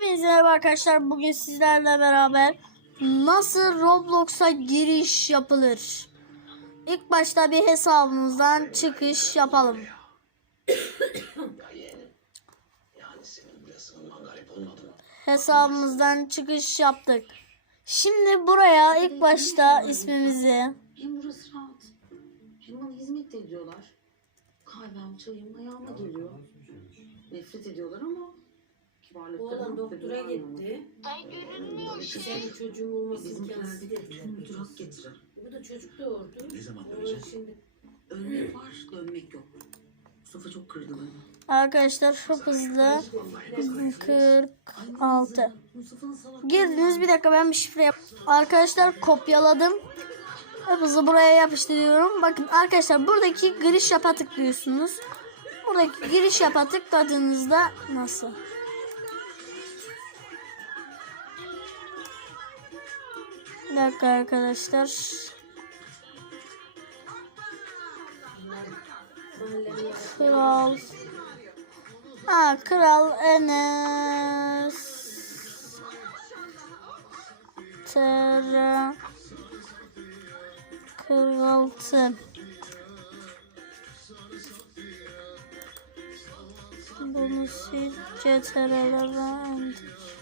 Hepinize merhaba arkadaşlar. Bugün sizlerle beraber nasıl Roblox'a giriş yapılır? İlk başta bir hesabımızdan çıkış yapalım. Hesabımızdan çıkış yaptık. Şimdi buraya ilk başta ismimizi, burası rahat. Hem bana hizmet ediyorlar. Kahvem, çayım ayağıma geliyor. Nefret ediyorlar ama Oğlan doktora gitti. Senin çocuğun olması imkansız dediler. tüm durak getirir. Bu da çocuk doğurdu. Ne zaman Oğlan dönecek? şimdi Ölmek var, dönmek yok. Mustafa çok kırdı beni. arkadaşlar çok hızlı 46. Mustafa'nın salak. Girdiniz bir dakika ben bir şifre yap. Arkadaşlar kopyaladım. Hızlı buraya yapıştırıyorum. Bakın arkadaşlar buradaki giriş yapa tıklıyorsunuz. Buradaki giriş yapa tıkladığınızda nasıl? Bir dakika arkadaşlar. Kral. Ha Kral Enes. Tera. Kıraltı. Bunu sil CTRL'e indir.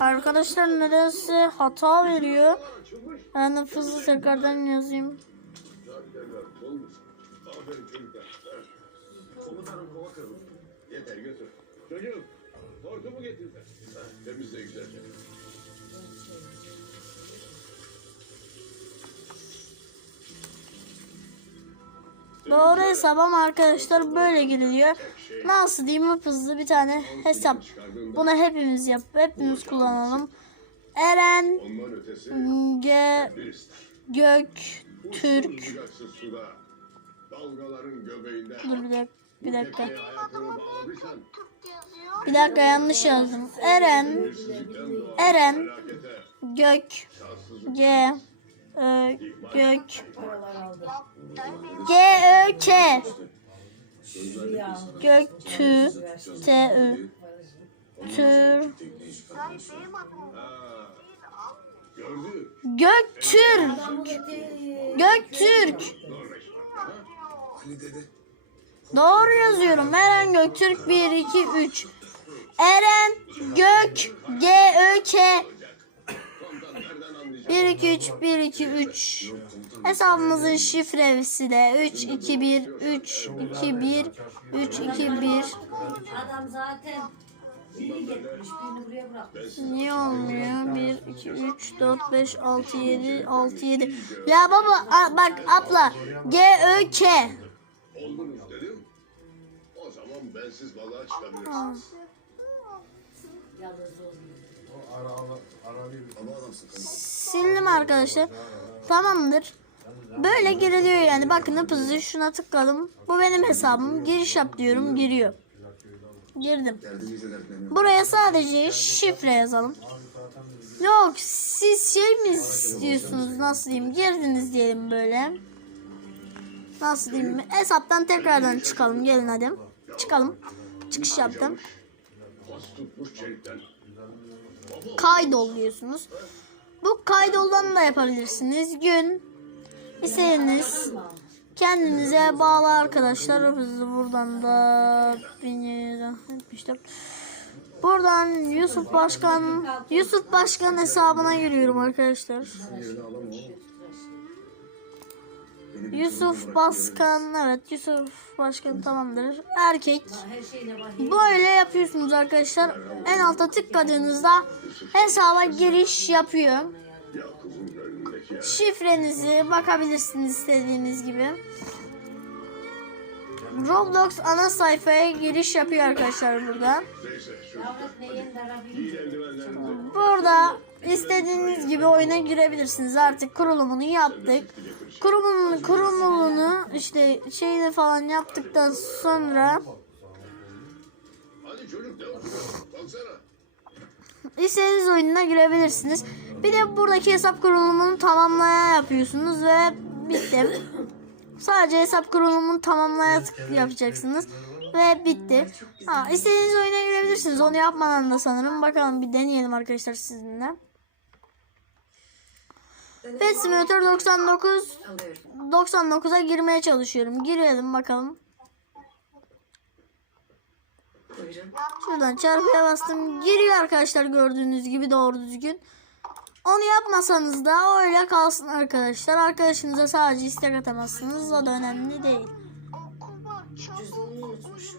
Arkadaşlar nedense hata veriyor. Ben hızlı tekrardan yazayım. Yeter götür. Çocuğum, sen. Ha, temizle güzelce. Doğru hesabım arkadaşlar böyle giriliyor. Nasıl diyeyim hep hızlı bir tane hesap. Bunu hepimiz yap, hepimiz kullanalım. Eren G. Gök Türk. Dur bir dakika. Bir dakika. Bir dakika yanlış yazdım. Eren Eren Gök G Ö Gök. G Ö K Şuraya aldı. Gök Tü T Ü Tür. Göktürk. Göktürk. Doğru yazıyorum. Eren Göktürk 1 2 3. Eren Gök G Ö K? 1 2 3 1 2 3. Hesabımızın şifresi de 3 2 1 3 2 1 3 2 1. Adam zaten. Niye olmuyor? 1 2 3 4 5 6 7 6 7. Ya baba a- bak abla G Ö K. O zaman bensiz balığa çıkabilirsiniz. Yalnız olmuyor. Sildim arkadaşlar. Tamamdır. Böyle giriliyor yani. Bakın hızlı şuna tıkladım. Bu benim hesabım. Giriş yap diyorum. Giriyor. Girdim. Buraya sadece şifre yazalım. Yok siz şey mi istiyorsunuz nasıl diyeyim girdiniz diyelim böyle. Nasıl diyeyim hesaptan tekrardan çıkalım gelin hadi. Çıkalım. Çıkış yaptım. Pas tutmuş çelikten. Kaydol diyorsunuz. Bu kaydoldan da yapabilirsiniz. Gün istediğiniz kendinize bağlı arkadaşlar. Biz buradan da 1774. Buradan Yusuf Başkan Yusuf Başkan hesabına giriyorum arkadaşlar. Yusuf Başkan evet Yusuf Başkan tamamdır. Erkek. Böyle yapıyorsunuz arkadaşlar. En alta tıkladığınızda hesaba giriş yapıyor. Şifrenizi bakabilirsiniz istediğiniz gibi. Roblox ana sayfaya giriş yapıyor arkadaşlar burada. Burada istediğiniz gibi oyuna girebilirsiniz. Artık kurulumunu yaptık. Kurulumunu, kurulumunu işte şeyini falan yaptıktan sonra istediğiniz oyununa girebilirsiniz. Bir de buradaki hesap kurulumunu tamamlaya yapıyorsunuz ve bitti. Sadece hesap kurulumunu tamamlaya yapacaksınız. Ve bitti. Ha, istediğiniz oyuna girebilirsiniz. Onu yapmadan da sanırım. Bakalım bir deneyelim arkadaşlar sizinle. Pet Simulator 99 99'a girmeye çalışıyorum. Girelim bakalım. Şuradan çarpıya bastım. Giriyor arkadaşlar gördüğünüz gibi doğru düzgün. Onu yapmasanız da öyle kalsın arkadaşlar. Arkadaşınıza sadece istek atamazsınız. O da önemli değil. Cüzdanını unutmuş.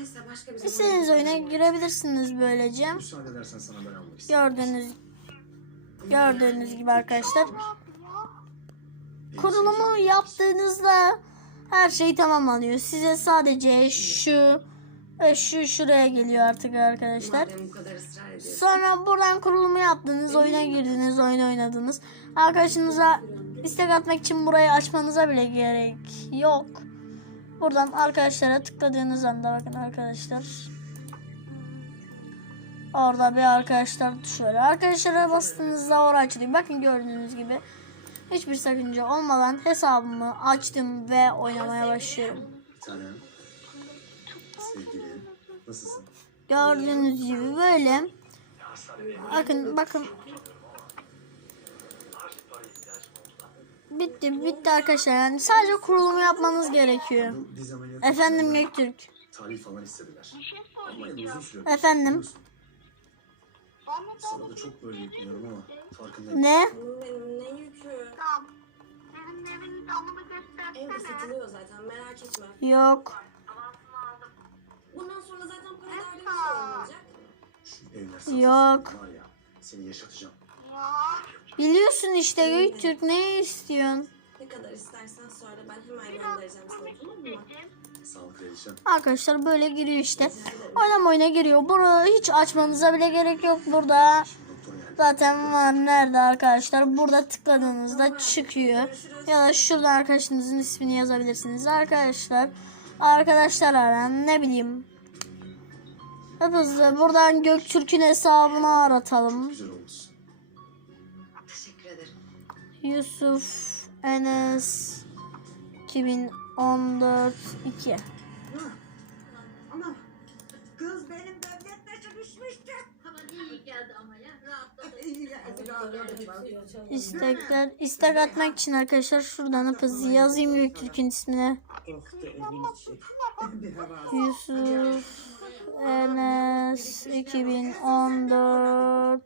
Neyse başka bir zaman. İstediğiniz oyuna girebilirsiniz böylece. Müsaade edersen sana ben almak istedim. Gördüğünüz gördüğünüz gibi arkadaşlar. Kurulumu yaptığınızda her şey tamamlanıyor. Size sadece şu ve şu şuraya geliyor artık arkadaşlar. Sonra buradan kurulumu yaptınız, oyuna girdiniz, oyun oynadınız. Arkadaşınıza istek atmak için burayı açmanıza bile gerek yok. Buradan arkadaşlara tıkladığınız anda bakın arkadaşlar. Orada bir arkadaşlar tuşu var. Arkadaşlara bastığınızda orası açılıyor. Bakın gördüğünüz gibi. Hiçbir sakınca olmadan hesabımı açtım ve oynamaya başlıyorum. Sevgilim. Nasılsın? Gördüğünüz gibi böyle. Bakın bakın. Bitti bitti arkadaşlar yani sadece kurulumu yapmanız gerekiyor. Efendim Göktürk. tarih falan istediler. Süre. Efendim. Sana da çok böyle yükleniyorum ama farkındayım. Ne? Ne, ne yükü? Evde satılıyor zaten merak etme. Yok. Bundan sonra zaten para derdimiz olmayacak. Şu evler satılsın Yok. Var ya seni yaşatacağım. Biliyorsun işte Göktürk ne istiyorsun? Ne kadar istersen söyle ben hemen göndereceğim sana tamam mı? Arkadaşlar böyle giriyor işte. Oynama oyuna giriyor. Bunu hiç açmanıza bile gerek yok burada. Zaten var nerede arkadaşlar? Burada tıkladığınızda çıkıyor. Ya da şuradan arkadaşınızın ismini yazabilirsiniz. Arkadaşlar arkadaşlar aran ne bileyim. Hep hızlı buradan Göktürk'ün hesabını aratalım. Güzel olmuşsun. Yusuf Enes 2014 2 Ana kız benim devlet taşı düşmüştü. Aman iyi geldi ama ya. Rahatladım. İstekler istek atmak için arkadaşlar şuradan hızlı yazayım Göktürk'ün ismini. Yusuf Enes 2014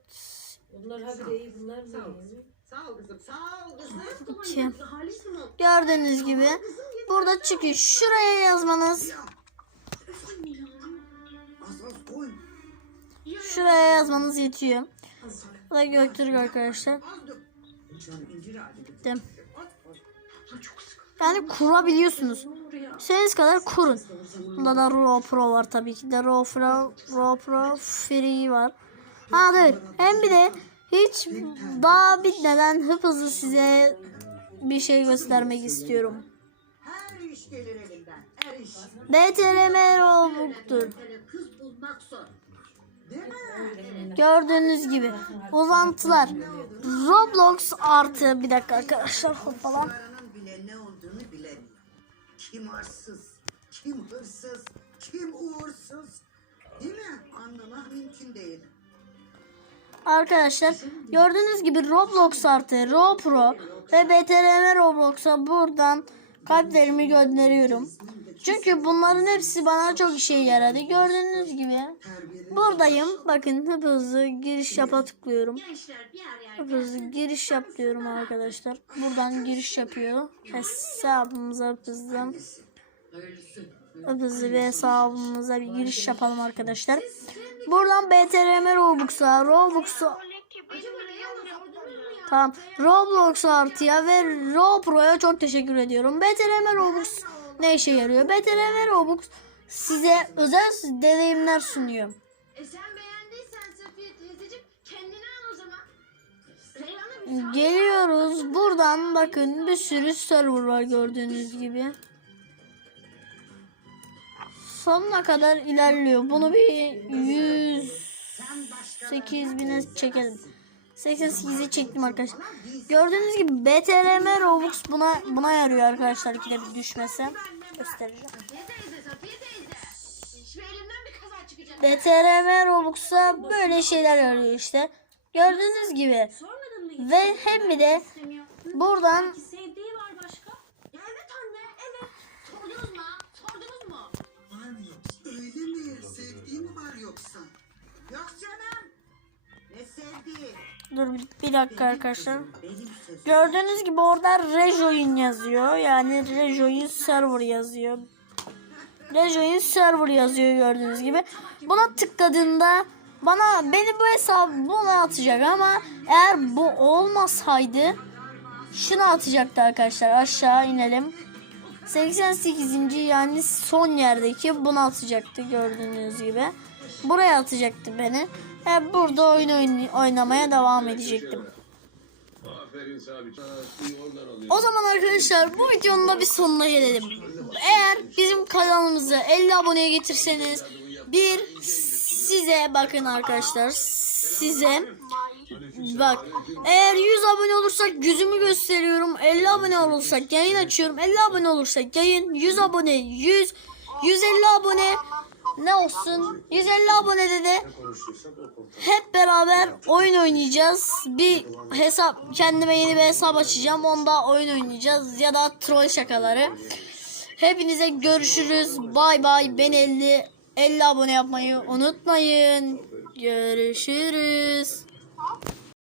Bunlar habire iyi bunlar da iyi. Sağ ol kızım sağ ol kızım. 2 Gördüğünüz gibi burada çıkıyor. Şuraya yazmanız Az az koy. şuraya yazmanız yetiyor. Bu da Göktürk arkadaşlar. Dem. Yani kurabiliyorsunuz. İstediğiniz kadar kurun. Bunda da Raw Pro var tabii ki de Raw Pro, Raw Pro Free var. Ha dur. Hem bir de hiç daha bitmeden hıp hızlı size bir şey göstermek istiyorum. DTRM Roblox'tur. Gördüğünüz gibi uzantılar. Roblox artı bir dakika arkadaşlar hoppala. Kim arsız, kim hırsız, kim uğursuz. Değil mi? Anlamak mümkün değil. Arkadaşlar gördüğünüz gibi Roblox artı Raw Pro ve BTRM Roblox'a buradan kalplerimi gönderiyorum. Çünkü bunların hepsi bana çok işe yaradı. Gördüğünüz gibi buradayım. Bakın hıp hızlı giriş yapa tıklıyorum. Hıp hızlı giriş yap diyorum arkadaşlar. Buradan giriş yapıyor. Hesabımıza hızlı. Hızlı bir hesabımıza bir giriş yapalım arkadaşlar. Buradan BTRM Robux'a, Robux'a Tamam. Roblox artıya ve Ropro'ya çok teşekkür ediyorum. BTRM Robux ne işe yarıyor? BTRM Robux size özel deneyimler sunuyor. Geliyoruz. Buradan bakın bir sürü server var gördüğünüz gibi. Sonuna kadar ilerliyor. Bunu bir 108 bine çekelim. 88'i çektim arkadaşlar. Gördüğünüz gibi BTRM Robux buna buna yarıyor arkadaşlar. Göstereceğim. Şimdi elimden bir kaza çıkacak. BTRM Robux'a böyle şeyler yarıyor işte. Gördüğünüz gibi. Ve hem bir de buradan Yok canım. Ne sevdiği? dur bir, bir dakika arkadaşlar. Gördüğünüz gibi orada Rejoin yazıyor. Yani Rejoin server yazıyor. Rejoin server yazıyor gördüğünüz gibi. Buna tıkladığında bana beni bu hesabı buna atacak ama eğer bu olmasaydı şunu atacaktı arkadaşlar. Aşağı inelim. 88. yani son yerdeki bunu atacaktı gördüğünüz gibi. Buraya atacaktı beni. E, burada oyun oyn- oynamaya devam edecektim. O zaman arkadaşlar bu videonun da bir sonuna gelelim. Eğer bizim kanalımızı 50 aboneye getirseniz bir size bakın arkadaşlar size bak eğer 100 abone olursak yüzümü gösteriyorum 50 abone olursak yayın açıyorum 50 abone olursak yayın 100 abone 100 150 abone ne olsun 150 abonede de Konuşuyorsak o konuda. hep beraber oyun oynayacağız. Bir hesap kendime yeni bir hesap açacağım. Onda oyun oynayacağız ya da troll şakaları. Hepinize görüşürüz. Bay bay. Ben 50 50 abone yapmayı unutmayın. Görüşürüz.